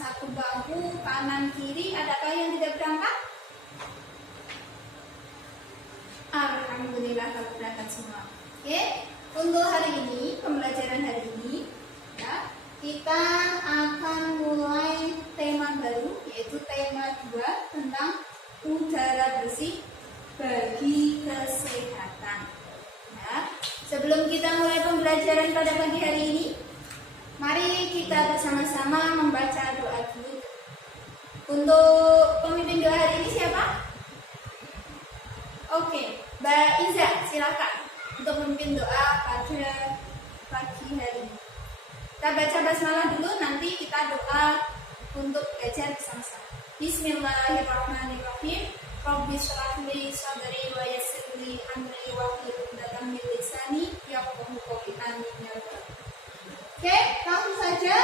satu bahu, kanan kiri. Adakah yang tidak berangkat? Alhamdulillah kalau berangkat semua. Oke, untuk hari ini, pembelajaran hari ini, ya, kita akan mulai tema baru, yaitu tema 2 tentang udara bersih bagi kesehatan. Ya, sebelum kita mulai pembelajaran pada pagi hari ini, mari kita bersama-sama membaca doa dulu. Untuk pemimpin doa hari ini siapa? Oke, Mbak Iza, silakan untuk memimpin doa pada pagi hari ini. Kita baca basmalah dulu, nanti kita doa untuk belajar bersama-sama. Bismillahirrahmanirrahim. Rabbi shrah li sadri wa yassir li amri wahlul 'uqdatam min lisani yafqahu qawli. Amin ya rabbal alamin. Oke, langsung saja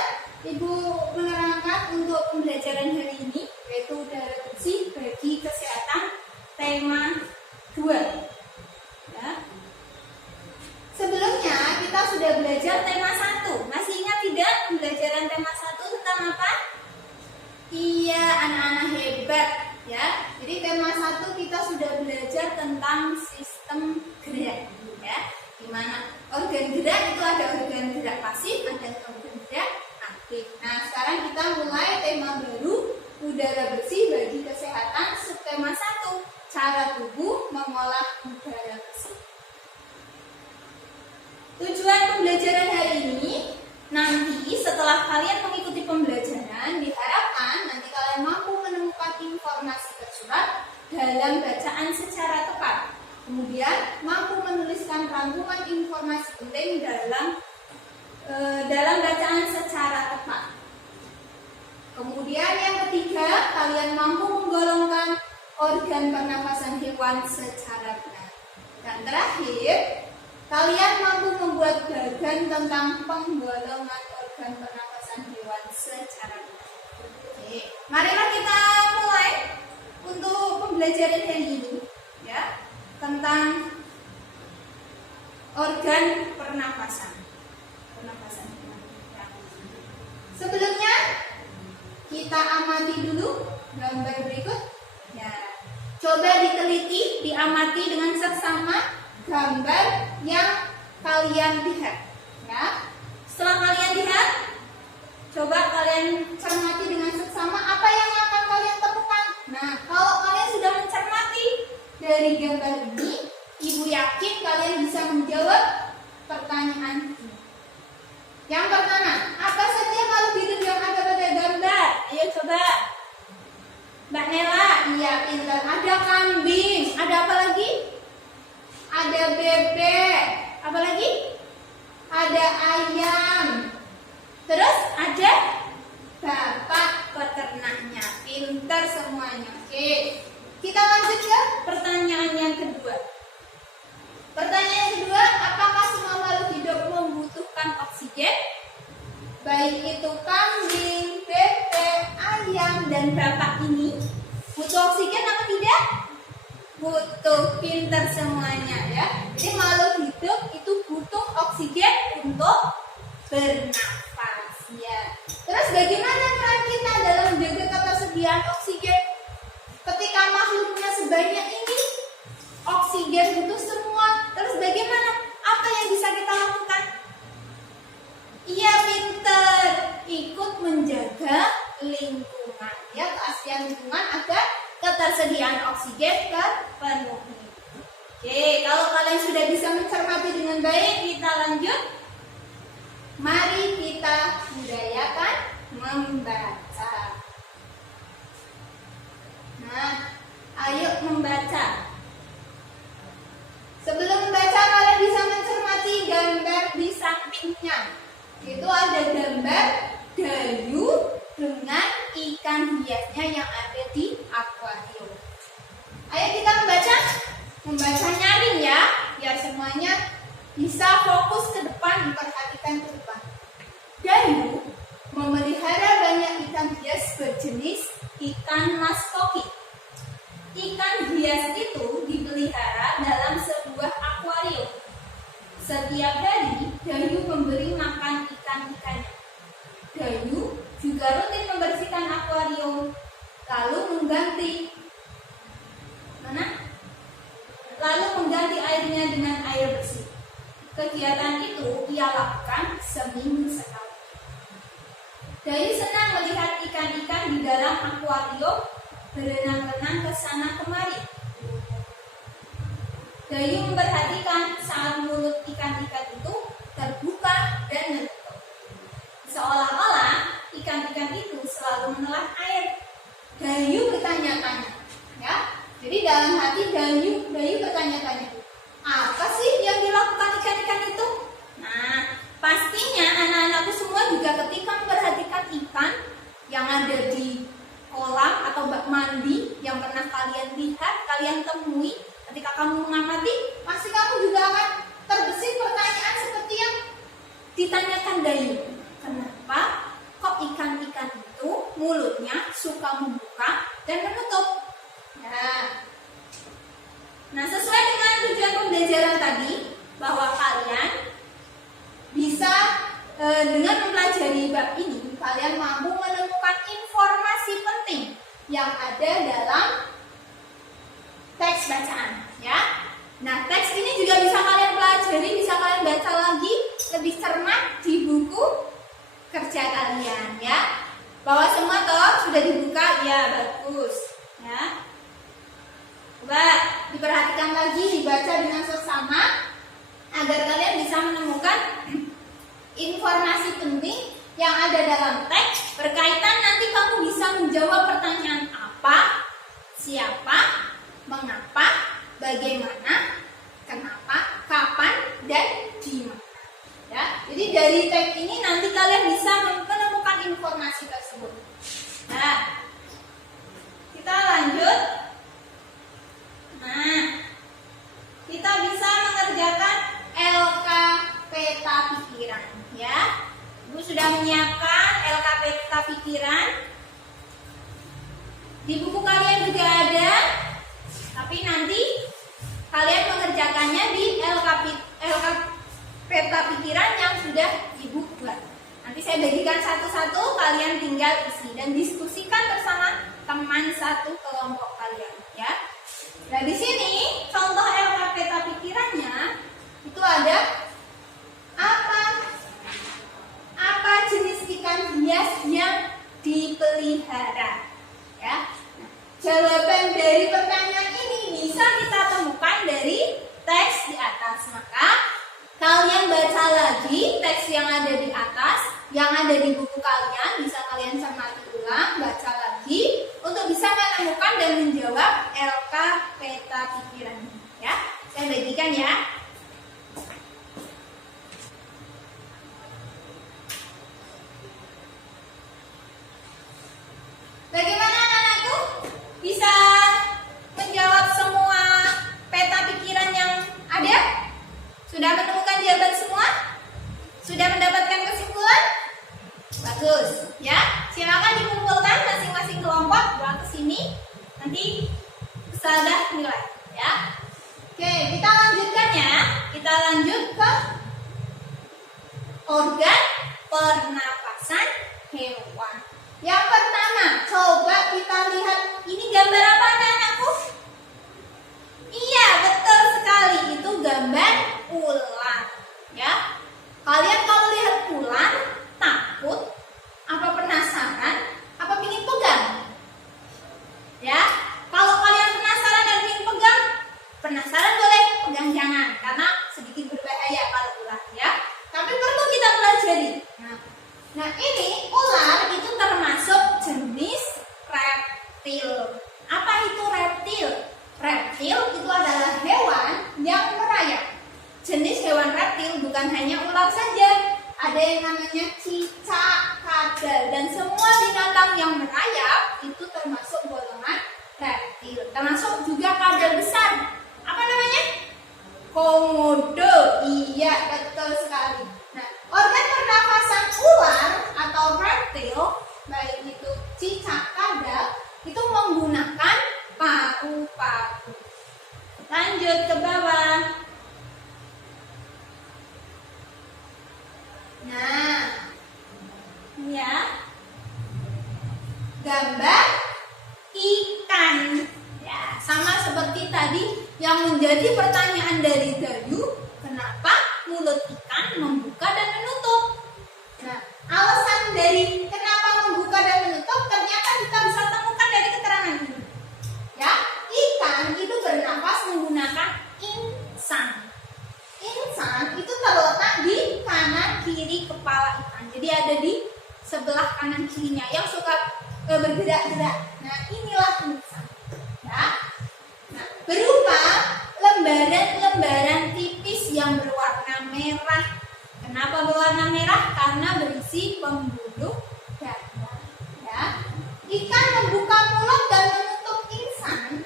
Ibu menerangkan untuk pembelajaran hari ini, yaitu udara bersih bagi kesehatan, tema 2. Ya. Sebelumnya kita sudah belajar tema 1. Masih ingat tidak pembelajaran tema 1 tentang apa? Iya, anak-anak hebat ya. Jadi tema 1 kita sudah belajar tentang sistem gerak ya. Di mana organ gerak itu ada organ gerak pasif, ada organ gerak aktif. Nah, sekarang kita mulai tema baru, udara bersih bagi kesehatan, subtema 1. Cara tubuh mengolah udara bersih. Tujuan pembelajaran hari ini, nanti setelah kalian mengikuti pembelajaran, diharapkan nanti kalian mampu menemukan informasi tersurat dalam bacaan secara tepat. Kemudian mampu menuliskan rangkuman informasi penting dalam bacaan secara tepat. Kemudian yang ketiga, kalian mampu menggolongkan organ pernafasan hewan secara benar. Dan terakhir, kalian mampu membuat bagan tentang penggolongan organ pernafasan hewan secara benar. Oke, marilah kita mulai untuk pembelajaran hari ini ya, tentang organ pernafasan. Ya. Sebelumnya kita amati dulu gambar berikut. Ya. Coba diteliti, diamati dengan seksama gambar yang kalian lihat. Ya. Setelah kalian lihat, coba kalian cermati dengan seksama apa yang akan kalian temukan. Nah, kalau kalian sudah mencermati dari gambar ini, Ibu yakin kalian bisa menjawab pertanyaan ini. Yang pertama, apa saja makhluk hidup yang ada pada gambar? Ayo coba. Mbak Nela, iya pintar. Ada kambing, ada apa lagi? Ada bebek, apa lagi? Ada ayam. Terus ada bapak peternaknya. Pintar semuanya. Oke. Kita lanjut ke pertanyaan yang kedua. Pertanyaan yang kedua, apakah semua makhluk hidup membutuhkan oksigen? Baik itu kambing, bebek, ayam, dan bapak ini butuh oksigen apa tidak? Butuh. Pintar semuanya ya. Jadi makhluk hidup itu butuh oksigen untuk bernafas ya. Terus bagaimana peran kita dalam menjaga ketersediaan oksigen? Ketika makhluknya sebanyak ini, oksigen butuh semua. Terus bagaimana? Apa yang bisa kita lakukan? Iya pintar, ikut menjaga lingkungan ya, keaslian lingkungan agar ketersediaan oksigen terpenuhi. Oke, kalau kalian sudah bisa mencermati dengan baik, kita lanjut. Mari kita budayakan membaca. Nah, ayo membaca. Sebelum membaca, kalian bisa mencermati gambar di sampingnya. Itu ada gambar gayu dengan ikan hiasnya yang ada di akuarium. Ayo kita membaca. Membaca nyaring ya, biar semuanya bisa fokus ke depan, diperhatikan ke depan. Gayu memelihara banyak ikan hias berjenis ikan mas koki. Ikan hias itu dipelihara dalam sebuah akuarium. Setiap hari, Gayu memberi makan ikan-ikannya. Gayu juga rutin membersihkan ikan akuarium, lalu mengganti airnya dengan air bersih. Kegiatan itu ia lakukan seminggu sekali. Dayu senang melihat ikan-ikan di dalam akuarium berenang-renang ke sana kemari. Dayu memperhatikan saat mulut ikan-ikan itu terbuka dan menutup. Seolah-olah ikan-ikan itu selalu menelan air. Dayu bertanya-tanya, ya. Jadi dalam hati Dayu bertanya-tanya, apa sih yang dilakukan ikan-ikan itu? Nah, pastinya anak-anakku semua juga ketika memperhatikan ikan yang ada di kolam atau bak mandi yang pernah kalian lihat, kalian temui, ketika kamu mengamati, pasti kamu juga akan terbesit pertanyaan seperti yang ditanyakan Dayu. Kenapa kok ikan-ikan itu mulutnya suka membuka dan menutup? Nah, sesuai dengan tujuan pembelajaran tadi, bahwa kalian bisa dengan mempelajari bab ini, kalian mampu menemukan informasi penting yang ada dalam teks bacaan, ya. Nah, teks ini juga bisa kalian pelajari, bisa kalian baca lagi lebih cermat di buku kerja kalian, ya. Bahwa semua toh sudah dibuka, ya bagus, ya. Coba diperhatikan lagi, dibaca dengan seksama agar kalian bisa menemukan informasi penting yang ada dalam teks berkaitan nanti kamu bisa menjawab pertanyaan apa, siapa, mengapa, bagaimana, kenapa, kapan, dan di mana. Ya, jadi dari teks ini nanti kalian bisa menemukan informasi tersebut. Nah, kita lanjut. Nah, kita bisa mengerjakan LK peta pikiran, ya. Ibu sudah menyiapkan LK peta pikiran. Di buku kalian juga ada, tapi nanti kalian mengerjakannya di LK peta pikiran yang sudah Ibu buat. Nanti saya bagikan satu-satu, kalian tinggal isi dan diskusikan bersama teman satu kelompok kalian, ya. Nah, di sini contoh LK peta pikirannya itu ada apa jenis ikan hias yang dipelihara, ya. Nah, jawaban dari pertanyaan ini bisa kita temukan dari teks di atas. Maka kalian baca lagi teks yang ada di atas, yang ada di buku kalian, bisa kalian cermati ulang, baca lagi untuk bisa menemukan dan menjawab LK peta pikiran, ya. Saya bagikan, ya. Bagaimana anak-anakku? Bisa menjawab semua peta pikiran yang ada? Sudah menemukan jawaban semua? Sudah mendapatkan kesimpulan? Bagus, ya. Silakan dikumpulkan masing-masing kelompok, bawa ke sini. Nanti salah nilai, ya. Oke, kita lanjutkan, ya. Kita lanjut ke organ pernapasan hewan. Yang pertama, coba kita lihat, ini gambar apa anak-anakku? Iya, betul sekali, itu gambar ular, ya. Kalian kalau lihat ular, takut, apa penasaran, apa ingin pegang? Ya, kalau kalian penasaran dan ingin pegang, penasaran boleh, pegang jangan, karena sedikit berbahaya kalau ular, ya. Tapi perlu kita pelajari. Nah, ini ular itu termasuk jenis reptil. Apa itu reptil? Reptil itu adalah hewan yang merayap. Jenis hewan reptil bukan hanya ular saja, ada yang namanya cicak, kadal, dan semua binatang yang merayap itu termasuk golongan reptil. Termasuk juga kadal besar. Apa namanya? Komodo. Iya, betul sekali. Nah, organ pernafasan ular atau reptil, baik itu cicak, kadal, itu menggunakan paru-paru. Lanjut ke bawah. Nah, ya. gambar ikan. Ya, sama seperti tadi yang menjadi pertanyaan dari Dayu, kenapa mulut ikan membuka dan menutup? Nah, alasan dari kenapa membuka dan menutup ternyata kita bisa temukan dari keterangan ini. Ya, ikan itu bernafas menggunakan insang. Insang itu terletak di kanan kiri kepala ikan. Jadi ada di sebelah kanan kirinya yang suka bergerak-gerak. Nah, inilah insang. Ya. Nah, berupa lembaran-lembaran tipis yang berwarna merah. Kenapa berwarna merah? Karena berisi pembuluh darah. Ya. Ikan membuka mulut dan menutup insang.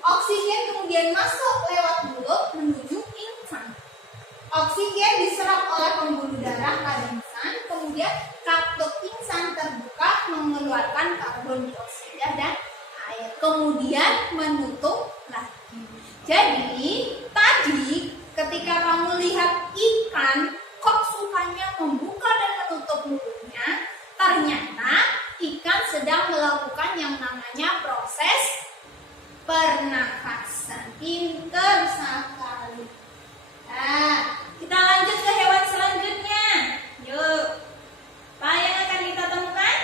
Oksigen kemudian masuk lewat mulut menuju insang. Oksigen diserap oleh pembuluh darah pada insang, kemudian katup insang terbuka mengeluarkan karbon dioksida dan air, kemudian menutup lagi. Jadi tadi ketika kamu lihat ikan kok sukanya membuka dan menutup mulutnya, ternyata ikan sedang melakukan yang namanya proses pernafasan. Pinter sekali. Nah, kita lanjut ke hewan selanjutnya. Yuk. Apa yang akan kita temukan?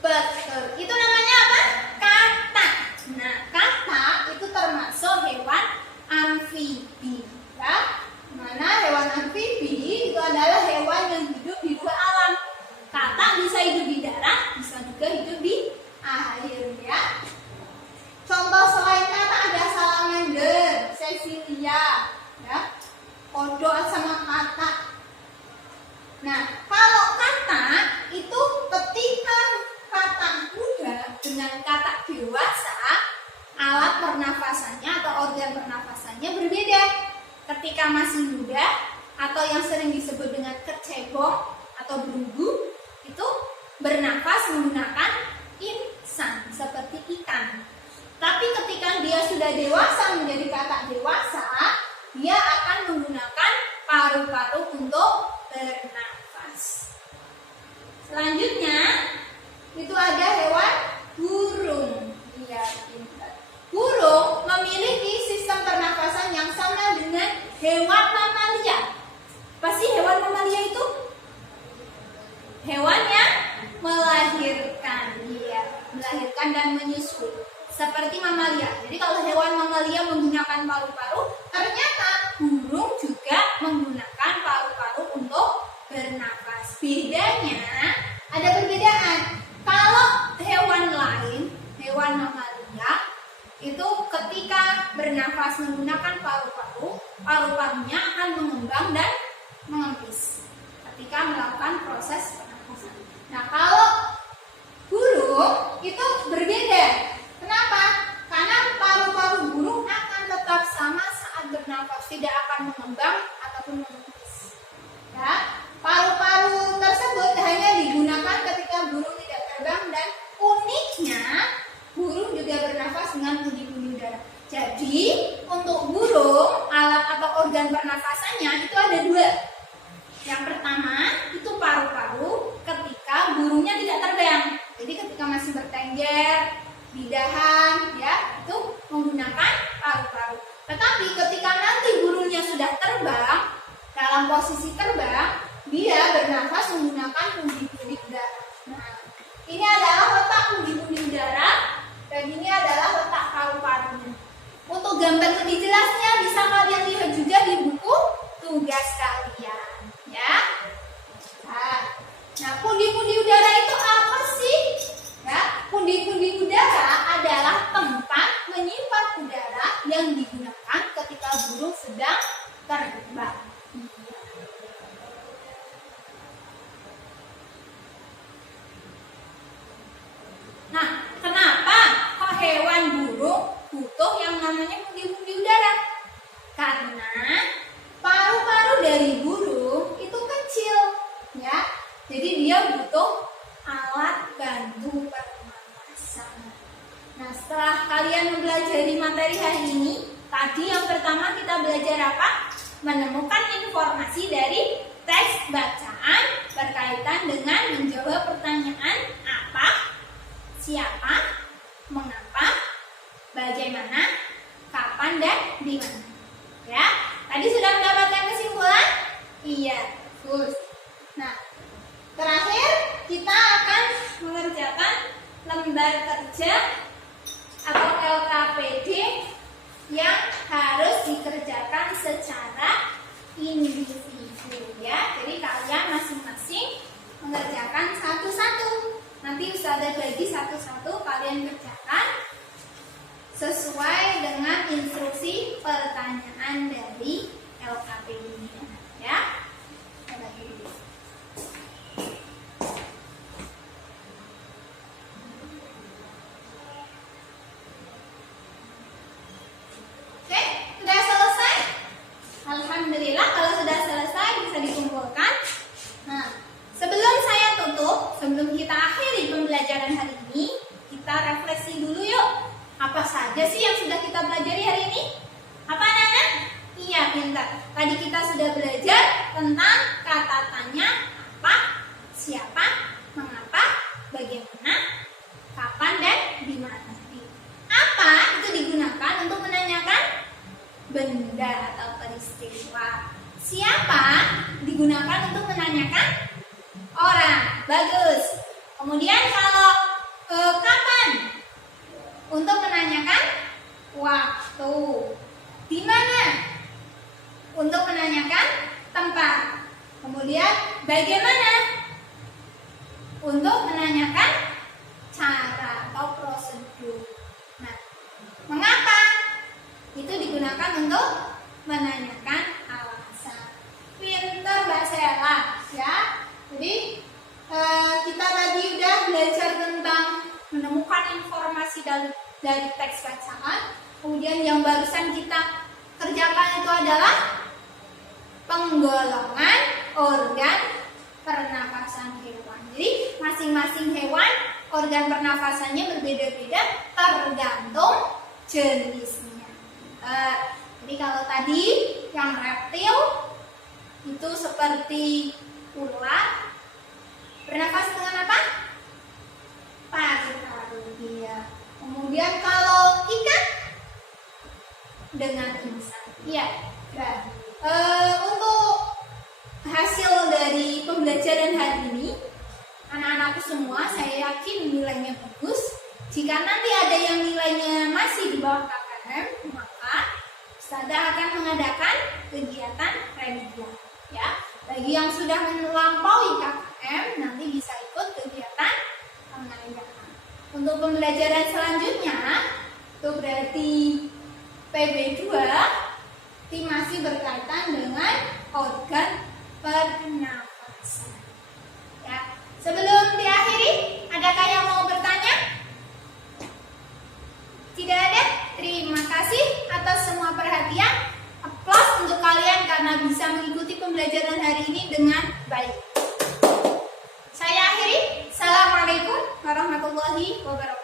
Betul. Itu namanya apa? Katak. Nah, katak itu termasuk hewan amfibi. Ya. Mana hewan amfibi itu adalah hewan yang hidup di dua alam. Katak bisa hidup di darat, bisa juga hidup di air, ya. Contoh selain katak ada salamander, Cecilia, ya, kodok sama katak. Nah, kalau katak itu ketika katak muda dengan katak dewasa, alat pernafasannya atau organ pernafasannya berbeda. Ketika masih muda atau yang sering disebut dengan kecebong atau berunggu, itu bernafas menggunakan insang seperti ikan. Tapi ketika dia sudah dewasa menjadi katak dewasa, dia akan menggunakan paru-paru untuk bernafas. Selanjutnya itu ada hewan burung. Iya, pintar. Burung memiliki sistem pernafasan yang sama dengan hewan mamalia. Pasti hewan mamalia itu hewan yang melahirkan, iya, melahirkan dan menyusui. Seperti mamalia. Jadi kalau hewan mamalia menggunakan paru-paru, ternyata burung juga menggunakan paru-paru untuk bernafas. Bedanya, ada perbedaan. Kalau hewan lain, hewan mamalia, itu ketika bernafas menggunakan paru-paru, paru-parunya akan mengembang dan mengempis ketika melakukan proses pernafasan. Nah, kalau burung itu berbeda. Kenapa? Karena paru-paru burung akan tetap sama saat bernafas, tidak akan mengembang ataupun mengempis. Ya, paru-paru tersebut hanya digunakan ketika burung tidak terbang dan uniknya burung juga bernafas dengan pundi-pundi udara. Jadi untuk burung alat atau organ pernafasannya itu ada dua. Yang pertama itu paru-paru ketika burungnya tidak terbang. Jadi ketika masih bertengger di dahan, ya, itu menggunakan paru-paru. Tetapi ketika nanti burungnya sudah terbang, dalam posisi terbang, dia bernafas menggunakan pundi-pundi udara. Nah, ini adalah letak pundi-pundi udara dan ini adalah letak paru-parunya. Untuk gambar lebih jelasnya bisa kalian lihat juga di buku tugas kalian, ya. Nah, pundi-pundi udara itu apa sih? Ya, pundi-pundi udara adalah tempat menyimpan udara yang digunakan ketika burung sedang terbang. Nah, kenapa kok hewan burung butuh yang namanya pundi-pundi udara? Karena paru-paru dari burung itu kecil, ya. Jadi dia butuh alat bantu pernafasan. Nah, setelah kalian mempelajari materi hari ini, tadi yang pertama kita belajar apa? Menemukan informasi dari teks bacaan berkaitan dengan menjawab pertanyaan apa, siapa, mengapa, bagaimana, kapan, dan di mana. Ya, tadi sudah mendapatkan kesimpulan? Iya, bagus. Nah, terakhir kita akan mengerjakan lembar kerja atau LKPD yang harus dikerjakan secara individu ya. Jadi kalian masing-masing mengerjakan satu-satu. Nanti Ustazah bagi satu-satu, kalian kerjakan sesuai dengan instruksi pertanyaan dari LKPD-nya ya. Oke, sudah selesai? Alhamdulillah, kalau sudah selesai bisa dikumpulkan. Nah, sebelum saya tutup, sebelum kita akhiri pembelajaran hari ini, kita refleksi dulu yuk. Apa saja sih yang sudah kita pelajari hari ini? Apa anak-anak? Iya, pintar. Tadi kita sudah belajar tentang kata tanya, apa, siapa, mengapa, bagaimana, kapan, dan di mana. Apa itu digunakan untuk menanyakan benda atau peristiwa. Siapa digunakan untuk menanyakan orang. Bagus. Kemudian kalau kapan untuk menanyakan waktu. Di mana untuk menanyakan tempat. Kemudian bagaimana untuk menanyakan cara atau prosedur. Nah, mengapa itu digunakan untuk menanyakan alasan. Pintar Mbak Sela ya. Jadi kita tadi udah belajar tentang menemukan informasi dari teks bacaan. Kemudian yang barusan kita kerjakan itu adalah penggolongan organ pernafasan hewan. Jadi masing-masing hewan organ pernafasannya berbeda-beda tergantung jenisnya. Jadi kalau tadi yang reptil itu seperti ular, bernafas dengan apa? Paru-paru dia. Kemudian kalau ikan dengan insang. Iya. Nah, untuk hasil dari pembelajaran hari ini, anak-anakku semua saya yakin nilainya bagus. Jika nanti ada yang nilainya masih di bawah KKM, maka Ustazah akan mengadakan kegiatan remedial. Ya, bagi yang sudah melampaui KKM, nanti bisa ikut kegiatan pengayaan. Untuk pembelajaran selanjutnya, itu berarti PB2, masih berkaitan dengan organ pernafasan. Ya, sebelum diakhiri, adakah yang mau bertanya? Tidak ada? Terima kasih atas semua perhatian. Aplaus untuk kalian karena bisa mengikuti pembelajaran hari ini dengan baik. Saya akhiri. Assalamualaikum warahmatullahi wabarakatuh.